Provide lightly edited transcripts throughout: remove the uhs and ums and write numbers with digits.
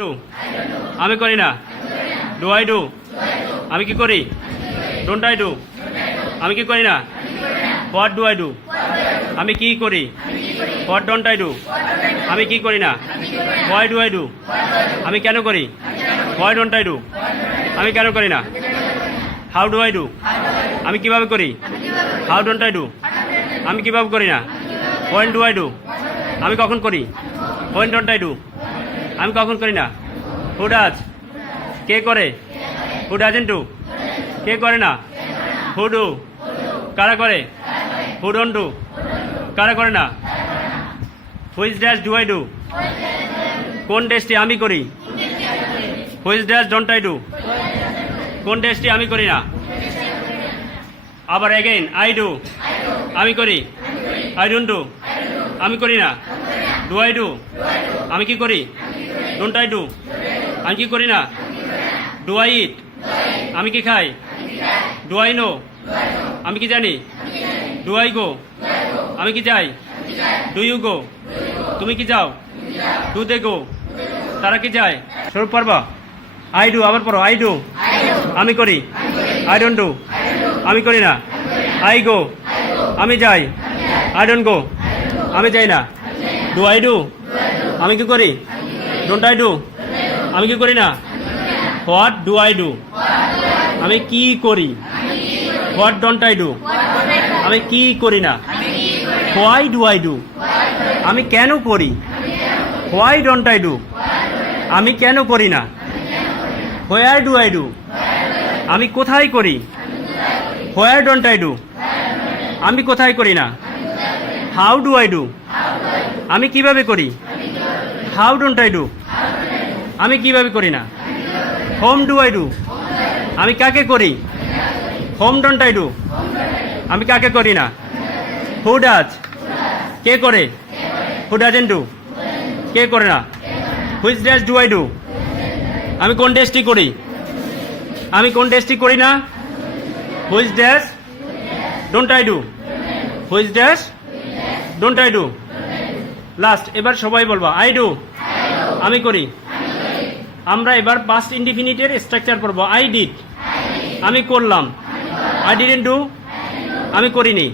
Do আমি করি না। ডু আই ডু আমি কি করি? ডোন্ট আই ডু আমি কি করি না। হোয়াট ডু আই ডু আমি কি করি? হোয়াট ডোন্ট আই ডু আমি কি করি না। হোয়াই ডু আই ডু আমি কেন করি? হোয়াই ডোন্ট আই ডু আমি কেন করি না। হাউ ডু আই ডু আমি কিভাবে করি? হাউ ডোন্ট আই ডু আমি কিভাবে করি না। হোয়েন ডু আই ডু আমি কখন করি? হোয়েন ডোন্ট আই ডু আমি কখন করি না। হু ডাজ কে করে? হু ডাজেন্ট ডু কে করে না। হু ডু কারা করে? হু ডোন্ট ডু কারা করে না। Which dash do I do কোন ড্যাশটি আমি করি? Which dash don't I do কোন ড্যাশটি আমি করি না। আবার এগেইন আই ডু আমি করি। আই ডোন্ট ডু আমি করি না। ডু আই ডু আমি কি করি? ডোন্ট আই ডু আমি কি করি না। ডু আই ইট আমি কি খাই? ডু আই নো আমি কি জানি? ডু আই গো আমি কি যাই? ডু ইউ গো তুমি কি যাও? ডু দে গো তারা কি যায়? স্বরূপ পারবা? আই ডু আবার পড়ো। আই ডু আমি করি। আই ডোন্ট ডু আমি করি না। আই গো আমি যাই। আই ডোন্ট গো আমি যাই না। ডু আই ডু আমি কি করি? ডোন্ট আই ডু আমি কি করি না। হোয়াট ডু আই ডু আমি কি করি? হোয়াট ডোন্ট আই ডু আমি কি করি না। হোয়াই ডু আই ডু আমি কেন করি? হোয়াই ডোন্ট আই ডু আমি কেন করি না। হোয়ার ডু আই ডু আমি কোথায় করি? হোয়ার ডোন্ট আই ডু আমি কোথায় করি না। হাউ ডু আই ডু আমি কিভাবে করি? হাউ ডোন্ট আই ডু আমি কিভাবে করি না। হোম ডু আই ডু আমি কাকে করি? হোম ডোন্ট আই ডু আমি কাকে করি না। হু ডাজ কে করে? হু ডাজেন্ট ডু কে করে না। Which dash do I do আমি কোন ড্যাশটি করি? আমি কোন ড্যাশটি করি না। Which dash don't I do which dash don't I do. Last এবার সবাই বলবা আই ডু আমি করি। আমরা এবার পাস্ট ইনডিফিনিটের স্ট্রাকচার পড়বো। আই ডিড আমি করলাম। আই ডিডেন্ট ডু আমি করিনি।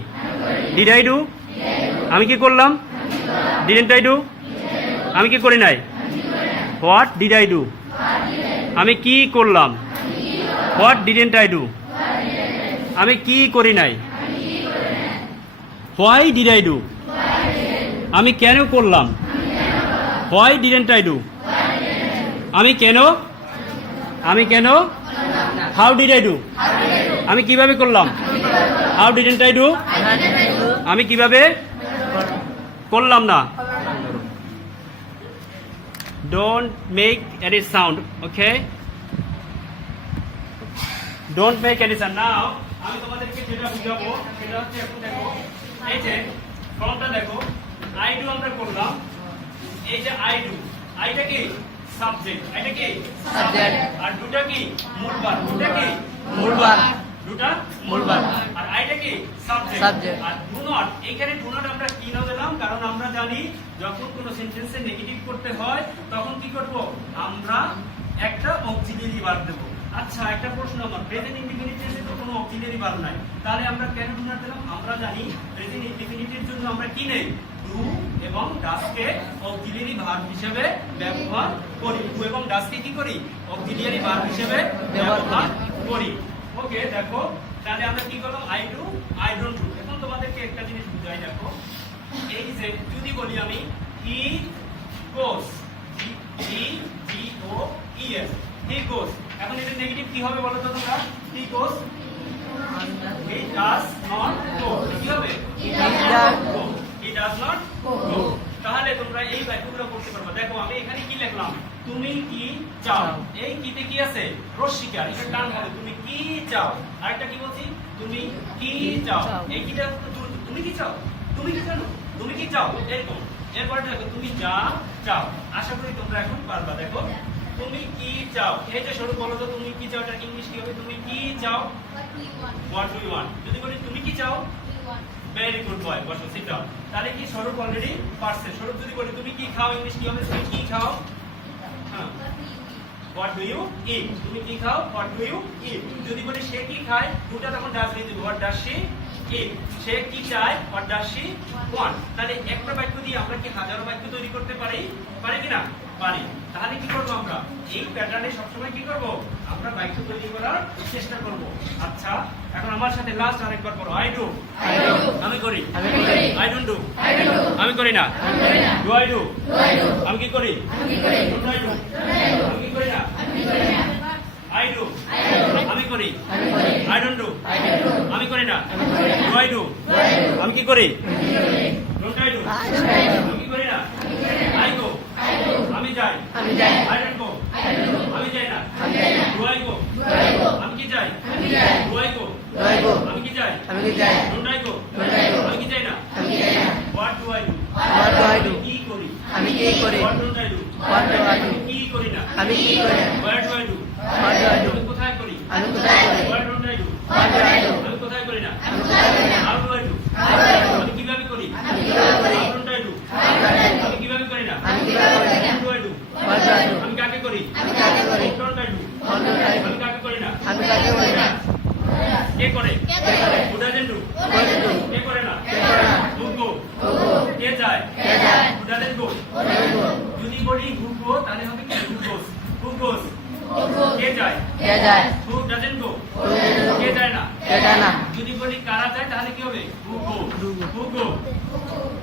ডিড আই ডু আমি কি করলাম? ডিডেন্ট আই ডু আমি কি করি নাই। হোয়াট ডিড আই ডু আমি কি করলাম। হোয়াট ডিডেন্ট আই ডু আমি কি করি নাই। হোয়াই ডিড আই ডু আমি কেন করলাম। হোয়াই ডিডেন্ট আই ডু আমি কেন হাউ ডিড আই ডু আমি কিভাবে করলাম। হাউ ডিডেন্ট আই ডু আমি কিভাবে করলাম না। Don't make any sound okay don't make any sound. Now আমি তোমাদেরকে যেটা বুঝাবো সেটা হচ্ছে এখন দেখো এই যে ফর্মটা দেখো। আই ডু আমরা করলাম। এই যে আই ডু আইটা কি সাবজেক্ট এটা কি সাবজেক্ট আর ডুটা কি মূল ভার্ব। ডুটা কি মূল ভার্ব ডুটা মূল ভার্ব আর আইটা কি সাবজেক্ট আর ডু নট। এখানে ডু নট আমরা কি না দিলাম কারণ আমরা জানি যখন কোনো সেন্টেন্সে নেগেটিভ করতে হয় তখন কি করব আমরা একটা অক্সিলিয়ারি ভার্ব দেব। আচ্ছা একটা প্রশ্ন আমার প্রেজেন্ট ইনডিফিনিটিভে তো কোনো অক্সিলিয়ারি ভার্ব নাই তাহলে আমরা কেন ডু নট দিলাম? আমরা জানি প্রেজেন্ট ইনডিফিনিটিভের জন্য আমরা কি নেই ডু এবং ডাজকে অক্সিলিয়ারি ভার্ব হিসেবে ব্যবহার করি। ডু এবং ডাজকে কি করি? অক্সিলিয়ারি ভার্ব হিসেবে ব্যবহার করি। ওকে দেখো তাহলে আমরা কি করলাম? I do I don't do. এখন তোমাদেরকে একটা জিনিস বুঝাই দেখো। এই যে যদি বলি আমি হি গোস হি জি ও ই এস হি গোস এখন এটা নেগেটিভ কি হবে বলো তো তোমরা? হি গোস হি ডাজ নট গো কি হবে? He does go he does not go. তাহলে তোমরা এই বাক্যগুলো করতে পারবে। দেখো আমি এখানে কি লিখলাম? তুমি কি চাও। এই কিতে কি আছে? রস্বীকার এটা টান হবে। তুমি কি চাও। আরেকটা কি বলছি? তুমি কি চাও। এই কিটা তুমি কি চাও। তুমি কি জানো? তুমি কি চাও এরকম। এরপরে দেখো তুমি যা চাও। আশা করি তোমরা এখন পারবা। দেখো তুমি কি চাও। এই যে স্বরূপ বলো তো তুমি কি চাও এটা ইংলিশ কি হবে? তুমি কি চাও। What do you want. যদি বলি তুমি কি চাও ভেরি গুড বয় বসো সিট ডাউন। তাহলে কি স্বরূপ অলরেডি পারছে। স্বরূপ যদি বলি তুমি কি খাও ইংলিশ কি হবে? তুমি কি খাও। হ্যাঁ হোয়াট ডু ইউ ইট, তুমি কি খাও, হোয়াট ডু ইউ ইট। যদি বলি সে কি খায়, দুটা তখন ডাজ দিয়ে দিবি, হোয়াট ডাজ শি ইট। সে কি চায়, হোয়াট ডাজ শি ওয়ান্ট। তাহলে একটা বাক্য দিয়ে আমরা কি হাজারো বাক্য তৈরি করতে পারি, পারি কিনা, পারি। তাহলে কি করবো আমরা, এই প্যাটার্নে সবসময় কি করব, আমরা বাক্য তৈরি করার চেষ্টা করব। আচ্ছা, এখন আমার সাথে লাস্ট আরেকবার করো, আই ডু, আমি করি, আই ডোন্ট ডু, আমি করি না, ডু আই ডু, আমি কি করি, ডোন্ট আই ডু, আমি কি করি না, আই ডু, আমি করি, আই ডোন্ট ডু, আমি করি না, ডু আই ডু, আমি কি করি, ডোন্ট আই ডু, আমি কি করি না, আই গো, আমি যাই, আই ডোন্ট গো, আমি যাই না, ডু আই গো, আমি কি যাই, ডু আই গো, আমি কি যাই, ডোন্ট আই গো, আমি কি যাই না, হোয়াট ডু আই ডু, কি করি, আমি কি করি, হোয়াট ডোন্ট আই ডু, কি করি না, আমি কি করি না, হোয়াট ডু আই ডু, আমি কোথায় করি, আমি কোথায় করি, হোয়াট ডোন্ট আই ডু, আমি কোথায় করি না, আমি কোথায় করি না, হাউ ডু আই ডু, আমি কিভাবে করি, আমি কিভাবে করি, হাউ ডোন্ট আই ডু, আমি কিভাবে করি না, আমি কিভাবে করি না, how do I do, what do I do, আমি কাকে করি, আমি কাকে করি, how don't I do, what do I do, আমি কাকে করি না, আমি কাকে করি না, কে করে, কে করে, who doesn't do, what do, কে করে না, কে করে না, হু গো, ওগো, কে যায়, কে যায়, হু ডাজন্ট গো। ওগো, যদি বলি হু গো তাহলে হবে কি, হু গোস, হু গোস, কে যায়, কে যায়, হু ডাজন্ট গো, ওগো, কে যায় না। কে যায় না, যদি বলি কারা যায় তাহলে কি হবে, হু গো, হু গো,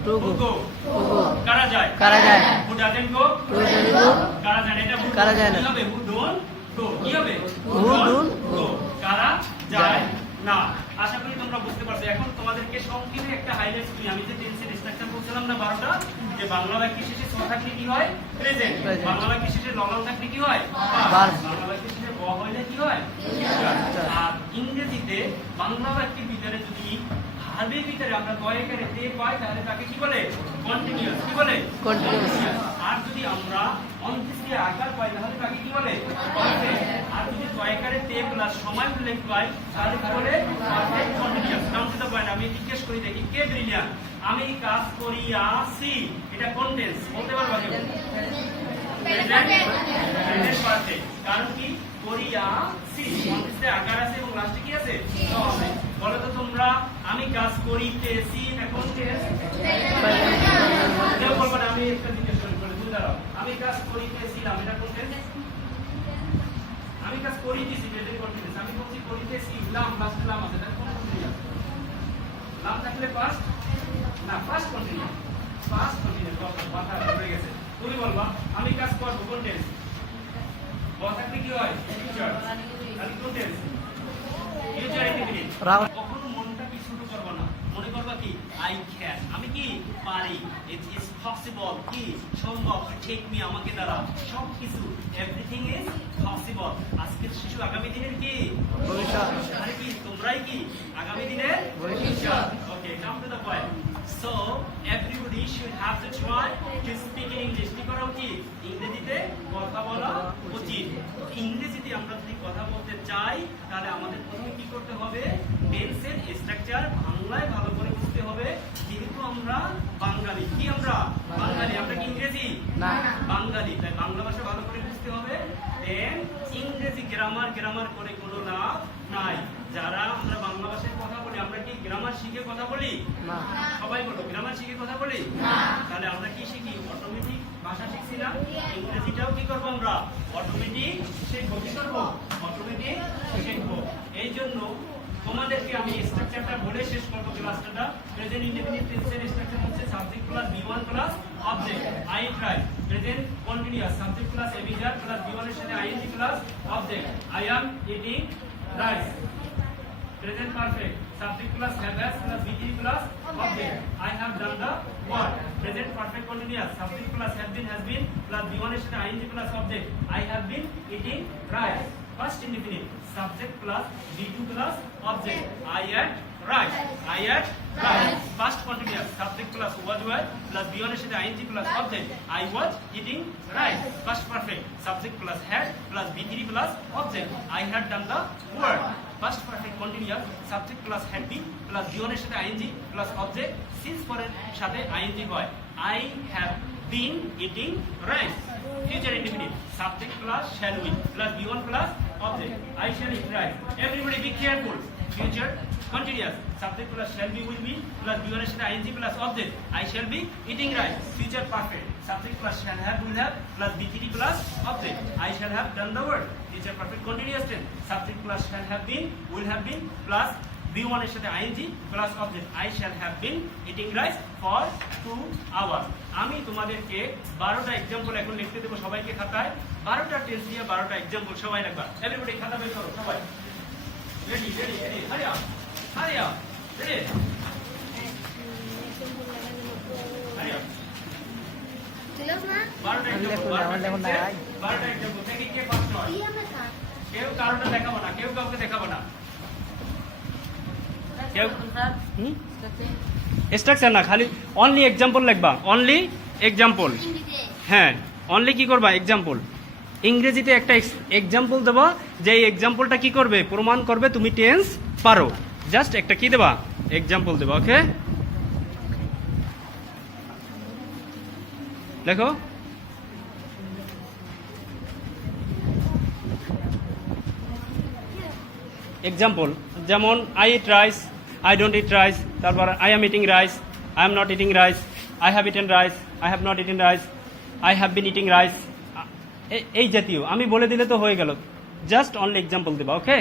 হু ওগো, গো, ওগো, কারা যায়, কারা যায়, হু ডাজন্ট গো, ওগো, কারা যায় না। এটা who কারা যায় না। কি হবে, হু ডোন্ট গো, কি হবে, Who don't গো, কারা যায় না। আশা করি তোমরা বুঝতে পারছো। এখন তোমাদেরকে সংক্ষেপে একটা হাইলাইটস করি। আমি যে টেন্সের স্ট্রাকচার বলছিলাম না 12টা, যে বাংলা বাক্যের শেষে স থাকলে কি হয়, প্রেজেন্ট। Present. বাংলা বাক্যের শেষে ললন থাকলে কি হয়, Past. past। বাংলা বাক্যের শেষে ব হইলে কি হয়, future। আর ইংরেজিতে বাংলা বাক্যের ভিতরে যদি ভার্বের ভিতরে আমরা দয়াকারে তে পাই তাহলে তাকে কি বলে, কন্টিনিউয়াস। কি বলে, Continuous। আর যদি আমরা অন্ত্যেষ্টি আকার পাই তাহলে তাকে কি বলে, পারফেক্ট। আর যদি দয়াকারে তে প্লাস সময় উল্লেখ পাই তাহলে কি বলে, পারফেক্ট কন্টিনিউয়াস। নাম টু দ্য পয়েন্ট। আমি জিজ্ঞেস করি দেখি কে ব্রিলিয়ান্ট। আমি কাজ করি আসি, এটা কোন টেন্স বলতে পারবা কেউ? Present perfect. কারণ কি, করিয়াছি অন্ত্যেষ্টি আকার আছে এবং লাস্টে কি আছে, তো আছে। বলো তো তোমরা, আমি কাজ করিতেছি, এটা কোন টেন্স? কেউ বলবা না, আমি একটা জিজ্ঞেস করি, তুমি দাঁড়াও। আমি কাজ করিতেছিলাম, এটা কোন টেন্স? আমি কাজ করিতেছি, প্রেজেন্ট কন্টিনিউয়াস। আমি বলছি করিতেছিলাম, লাস্টে লাম আছে, এটা কোন কন্টিনিউয়াস? লাম থাকলে পাস্ট না, ফার্স্ট কন্টিনিউয়াস। ফার্স্ট কন্টিনিউয়াস, কথা পড়ে গেছে। তুমি বলবা আমি কাজ করব, কোন টেন্স? ব থাকলে কি হয়, ফিউচার। তাহলে কোন টেন্স? Future indefinite. কখনো মনটা কি ছোট করব না, মনে করবা কি, আই ক্যান, আমি কি পারি, ইট ইজ পসিবল, কি সম্ভব, টেক মি, আমাকে দ্বারা সবকিছু, এভরিথিং ইজ পসিবল। আজকের শিশু আগামী দিনের কি ভবিষ্যৎ। আরে কি তোমরাই কি আগামী দিনের ভবিষ্যৎ। Okay, come to the point. So everybody should have to try to speak in English. কি করা উচিত, ইংরেজিতে কথা বলা উচিত। ইংরেজিতে আমরা যদি কথা বলতে চাই তাহলে আমাদের প্রথমে কি করতে হবে, টেন্সের স্ট্রাকচার বাংলায় ভালো করে বুঝতে হবে। যেহেতু আমরা বাঙালি, কি আমরা বাঙালি, আমরা কি ইংরেজি না, বাঙালি, তাই বাংলা ভাষা ভালো করে বুঝতে হবে। দেন ইংরেজি গ্রামার করে কোনো লাভ নাই। যারা আমরা বাংলা ভাষায় কথা বলি, আমরা কি গ্রামার শিখে কথা বলি? না, সবাই বলো, গ্রামার শিখে কথা বলি? তাহলে আমরা কি শিখি, অটোমেটিক ভাষা শিখছি না? ইংরেজিটাও কি করবো আমরা, অটোমেটিক শিখবো। কি করবো, অটোমেটিক শিখবো। এই জন্য তোমাদেরকে আমি স্ট্রাকচারটা বলে শেষ করবো ক্লাসটা। প্রেজেন্ট ইনডেফিনিট টেন্সের স্ট্রাকচার হচ্ছে সাবজেক্ট প্লাস বি1 plus object, I try. Present continuous, subject plus এবিজার প্লাস বি1 এর সাথে ING plus object, I am eating rice. Present perfect, subject plus have has plus be3 plus object, I have done the work. Present perfect continuous, subject plus have been has been plus be1 এর সাথে ing plus object, I have been eating rice. First indefinite, subject plus be2 plus object, I ate rice, I ate rice. First continuous, subject plus was were plus be1 এর সাথে ing plus object, I was eating rice. First perfect, subject plus had plus be3 plus object, I had done the work. First perfect continuous, subject plus had been plus be1 এর সাথে ing plus object, since পরের সাথে ing হয়, I have been eating rice. Future indefinite. Subject plus shall we plus be1 plus object. I shall eat rice. Everybody be careful. Future continuous. Subject plus shall be will be plus be1 এর সাথে ing plus object. I shall be eating rice. Future perfect. Subject plus shall have will have plus be3 plus object. I shall have done the work. Future perfect continuous tense. Subject plus shall have been will have been plus B1 এর সাথে ing plus object I shall have been eating rice for 2 hours. আমি তোমাদেরকে 12টা example এখন লিখতে দেব সবাইকে খাতায় 12টা tense দিয়ে 12টা example সবাই লিখবা এভরিবডি খাতা বের করো সবাই ready hurry up ready hurry up Jelas na? 12টা एग्जांपल থেকে কে ফার্স্ট হয় Iya masa. কেউ কারোটা দেখাবো না কেউ কাউকে দেখাবো না কেউ স্ট্রাকচার না খালি অনলি এক্সাম্পল লিখবা অনলি এক্সাম্পল Inggris. হ্যাঁ অনলি কি করবা এক্সাম্পল ইংরেজিতে একটা এক্সাম্পল দেবা যে এই এক্সাম্পলটা কি করবে প্রমাণ করবে তুমি টেন্স পারো জাস্ট একটা কি দেবা এক্সাম্পল দেবা ওকে দেখো এক্সাম্পল যেমন I eat rice I don't eat rice তারপর I am eating rice I am not eating rice I have eaten rice I have not eaten rice I have been eating rice এই জাতীয় আমি বলে দিলে তো হয়ে গেল জাস্ট অনলি এক্সাম্পল দেবা ওকে